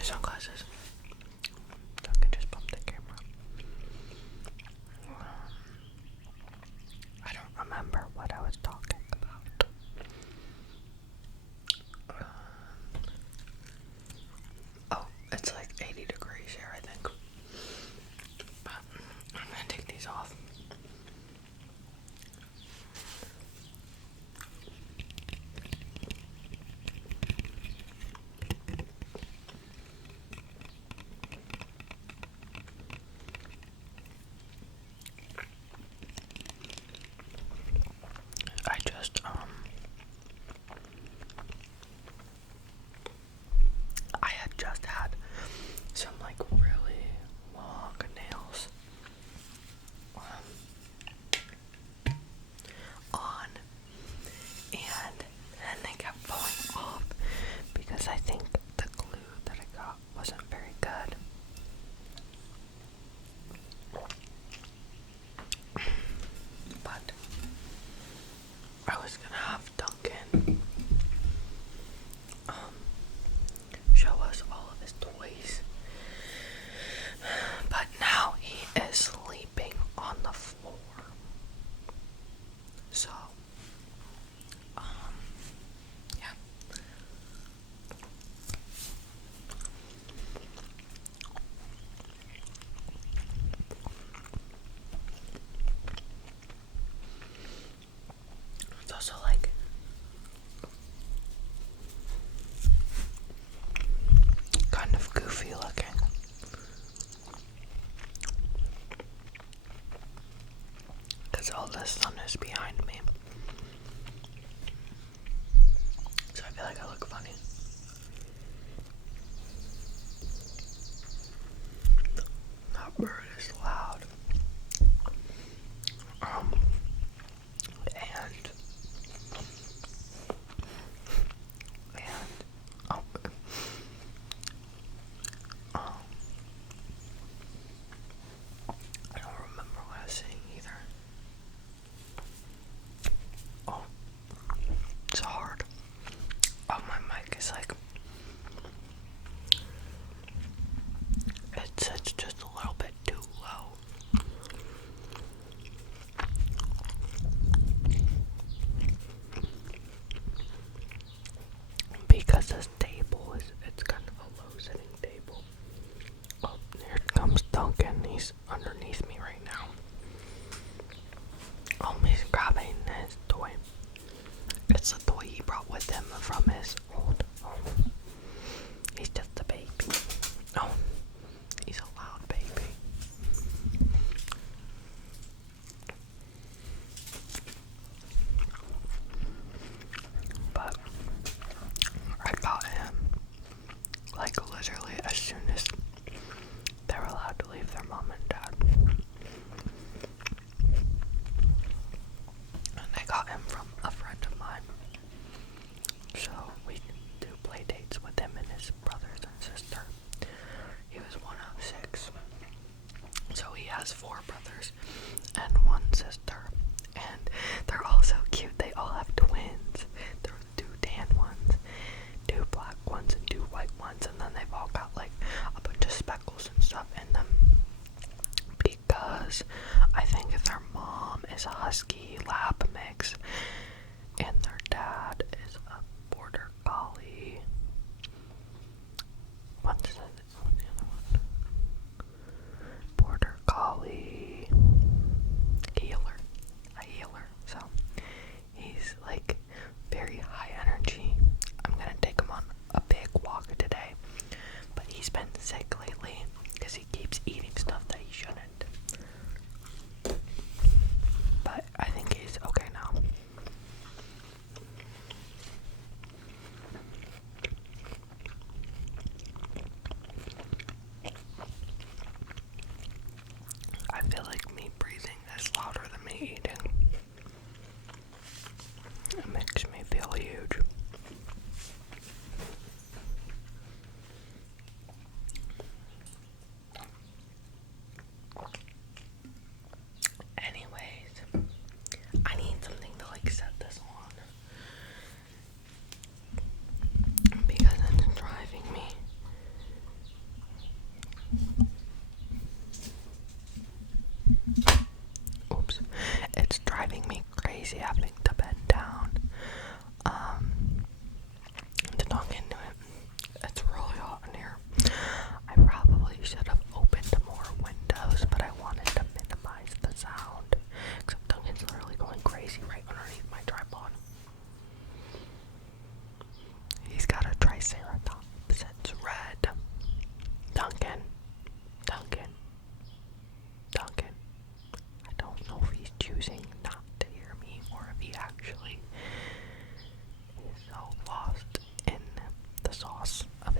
my sunglasses. So I can just bump the camera. I don't remember what I was talking about. Oh, it's like 80 degrees here, I think. But I'm gonna take these off. I had just had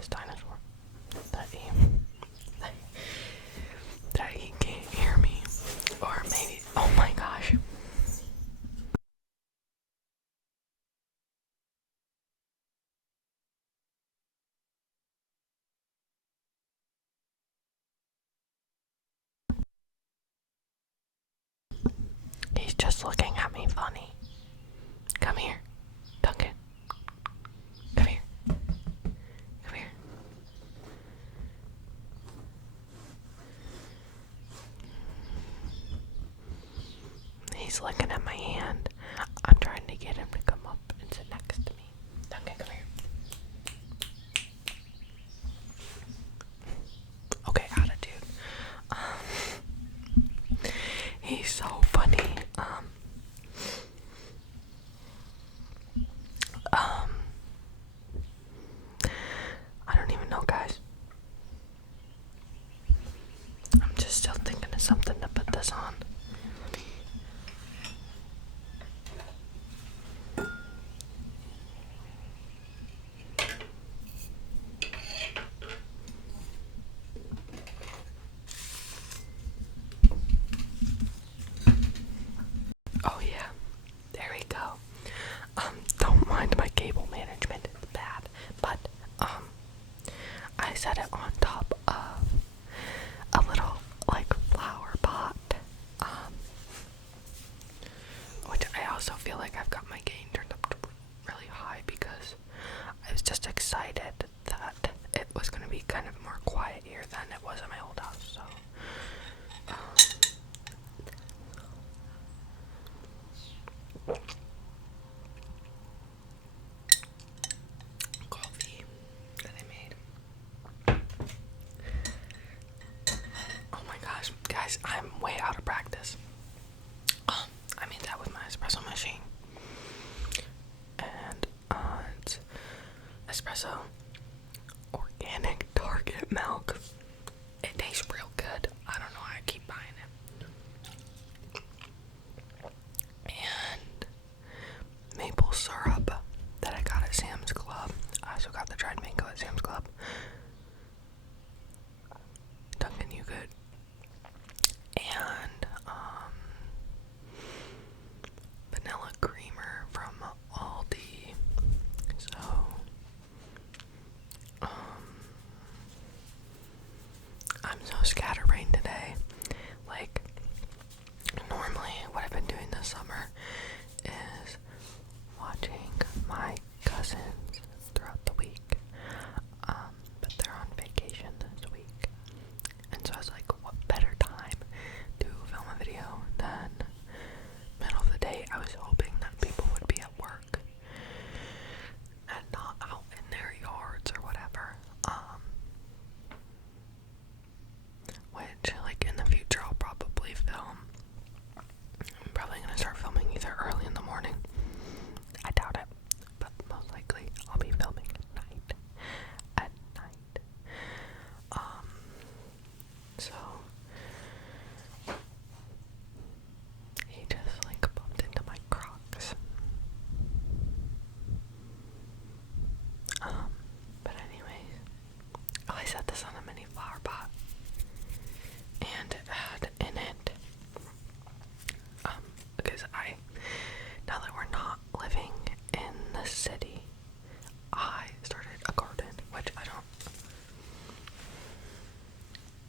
this dinosaur that he can't hear me. Or maybe, oh my gosh. He's just looking at me funny. Come here, Duncan. Come here. Come here. He's looking at my hand. I'm trying to get him to come up and sit next to me. Duncan, come here. Okay, attitude. He's so funny. I don't even know, guys. I'm just still thinking of something to put this on. Oh yeah, there we go. Don't mind my cable management, it's bad. But I set it on top of a little like flower pot. Which I also feel like I've got my gain turned up to really high because I was just excited that it was gonna be kind of more quiet here than it was in my old house, so coffee that I made. Oh my gosh, guys, I'm way out of practice. I made that with my espresso machine. And it's espresso organic Target milk. It tastes real good. I don't know why I keep buying it. And maple syrup that I got at Sam's Club. I also got the dried mango at Sam's Club. Duncan, you good? And vanilla creamer from Aldi. So I'm so scatterbrained today. Like, normally what I've been doing this summer is watching my cousins throughout the week. But they're on vacation this week. And so I was like, what better time to film a video than middle of the day? I was hoping that people would be at work and not out in their yards or whatever. Which, like, in the future I'll probably film. I'm probably gonna start filming either early in the morning. I doubt it, but most likely I'll be filming at night. So he just like bumped into my Crocs. But anyways, I set this on a mini flower pot, and it had in it, because now that we're not living in the city, I started a garden, which I don't,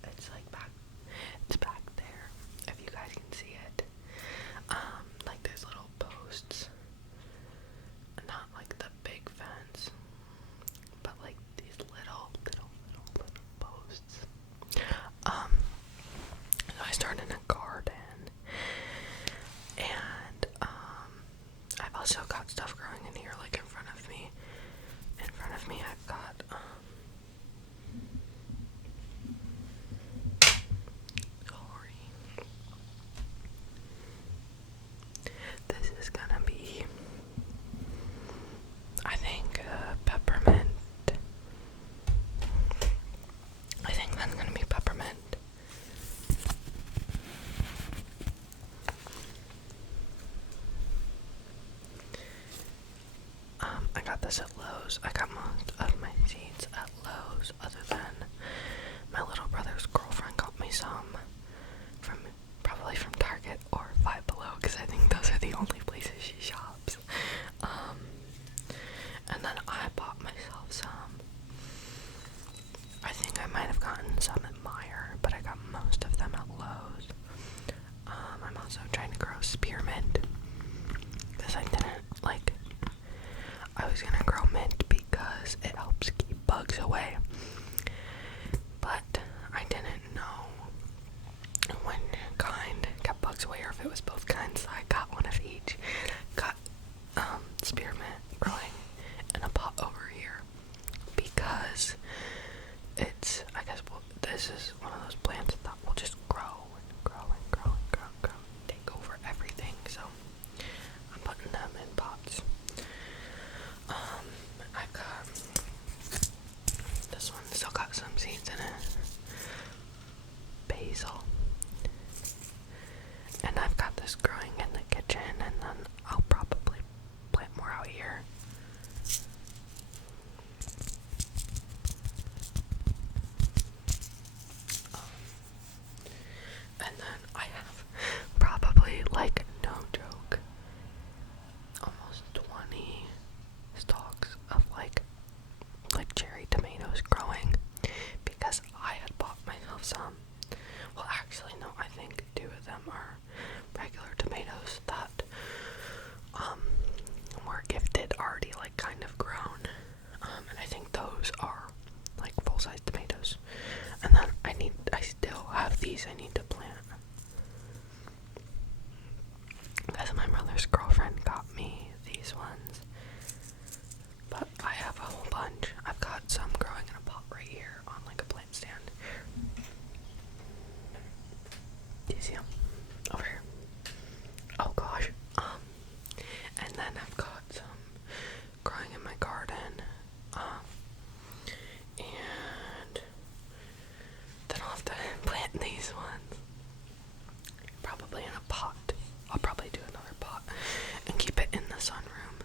it's back there, if you guys can see it. Like there's little posts, not like the big fence, but like these little posts. So I started a garden, and I've also got stuff growing in here, like in front of me. I've got sorry. This is gonna be, I think, peppermint. I think that's gonna be peppermint. I got this at Lowe's. I got most of my seeds at Lowe's. also trying to grow spearmint. Because I didn't, like, I was gonna grow mint because it helps keep bugs away. But I didn't know when kind kept bugs away or if it was both kinds, so I got one of each. Got spearmint growing in a pot over here because it's, I guess, well, this is one of those plants that will just grow and grow and grow and grow and grow, take over everything. So I'm putting them in pots. I've got this one, still got some seeds in it. Basil. And I've got this growing in the kitchen, and then I'll probably plant more out here. And then I have probably, like, no joke, almost 20 stalks of like cherry tomatoes growing because I had bought myself some. Well, actually, no, I think 2 of them are regular tomatoes that were gifted already, like, kind of grown. And I think those are like full-size tomatoes. And then I still have these I need to plant. Because my mother's girlfriend got me these ones. But I have a whole bunch. I've got some growing in a pot right here on like a plant stand. Do you see them? Over here. Oh gosh. And then I've got some growing in my garden. And then I'll have to plant these ones. Probably in a pot. I'll probably do another pot and keep it in the sunroom.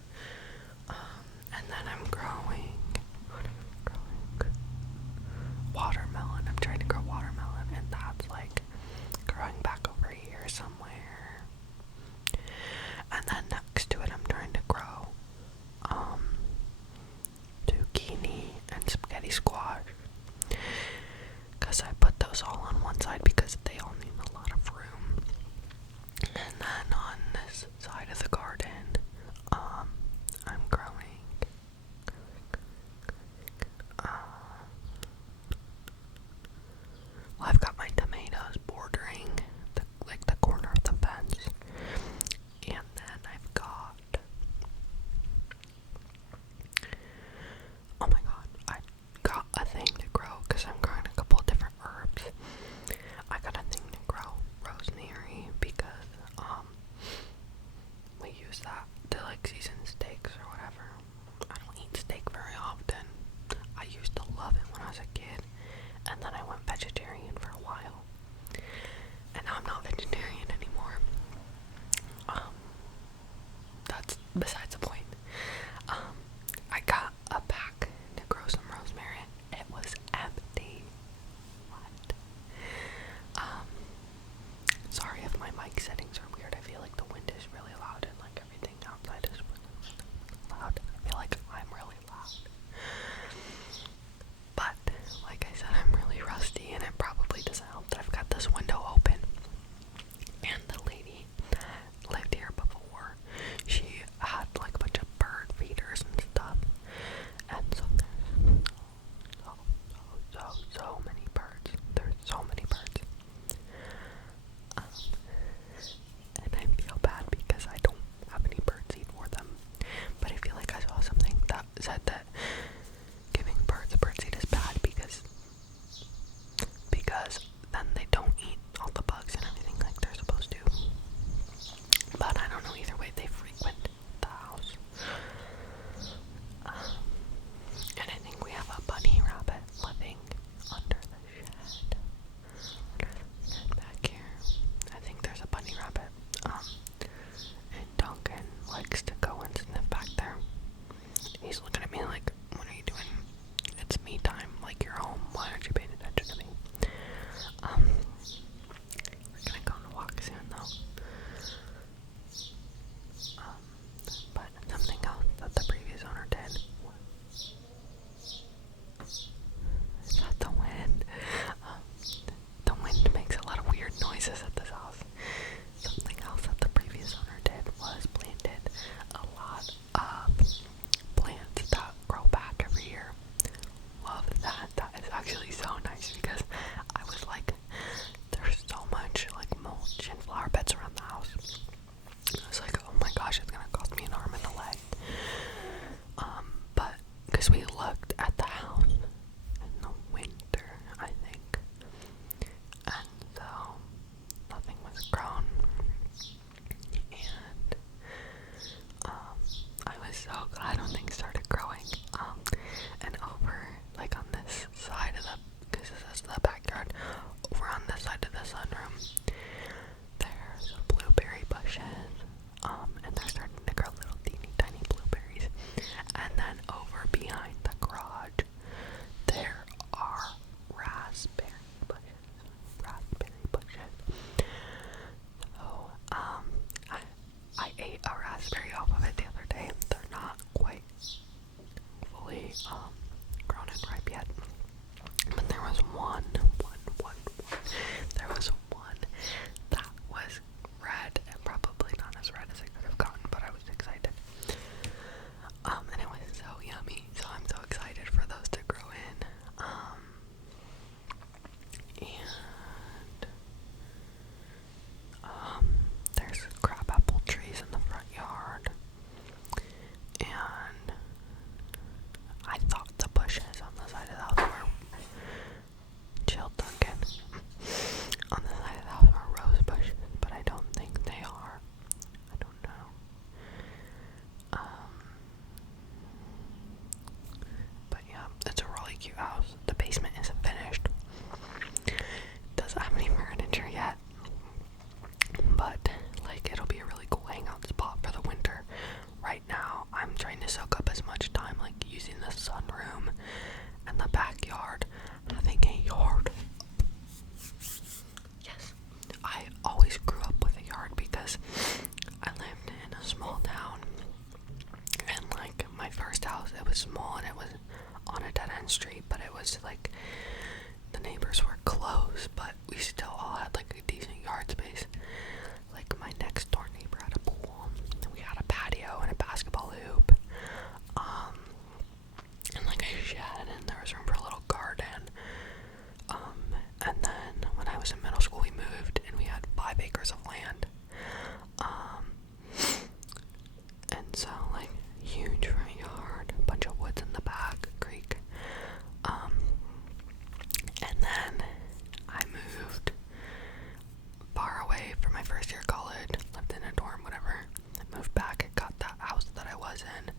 first year of college, lived in a dorm, whatever. I moved back, got that house that I was in,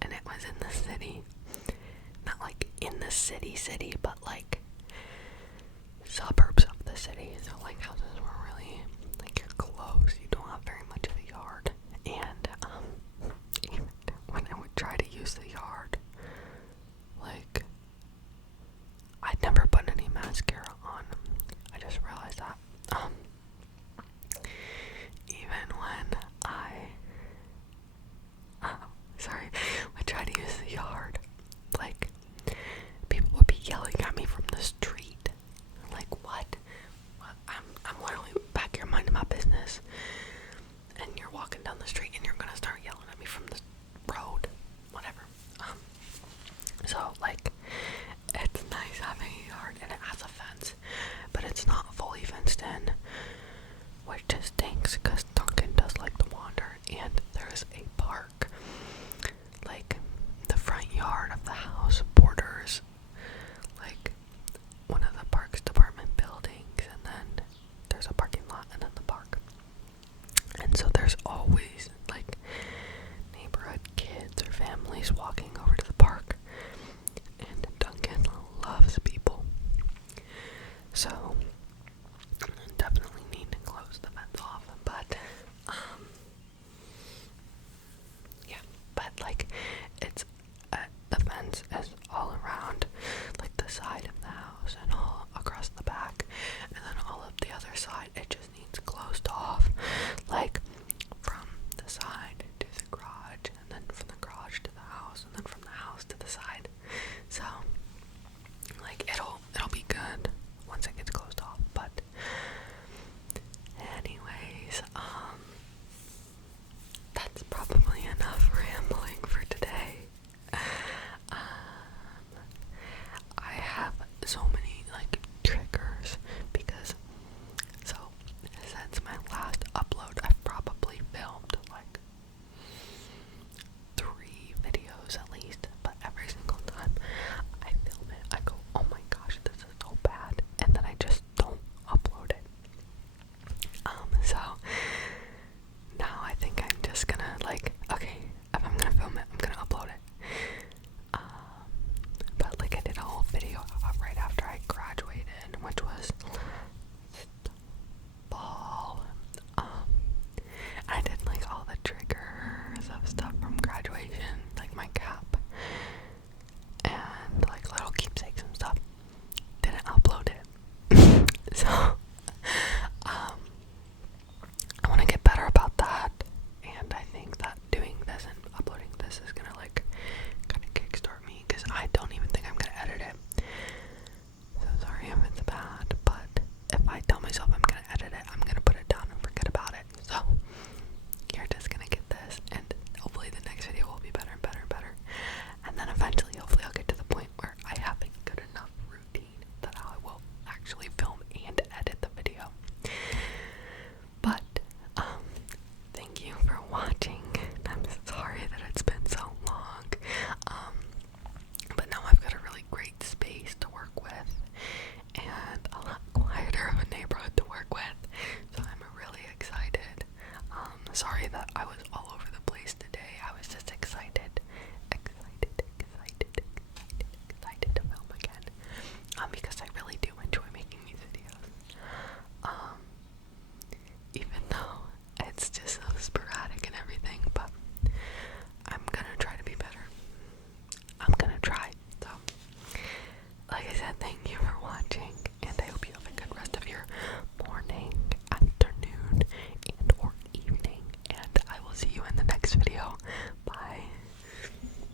and it was in the city. Not like in the city, but like suburbs of the city. So like houses were really like you're close. You don't have very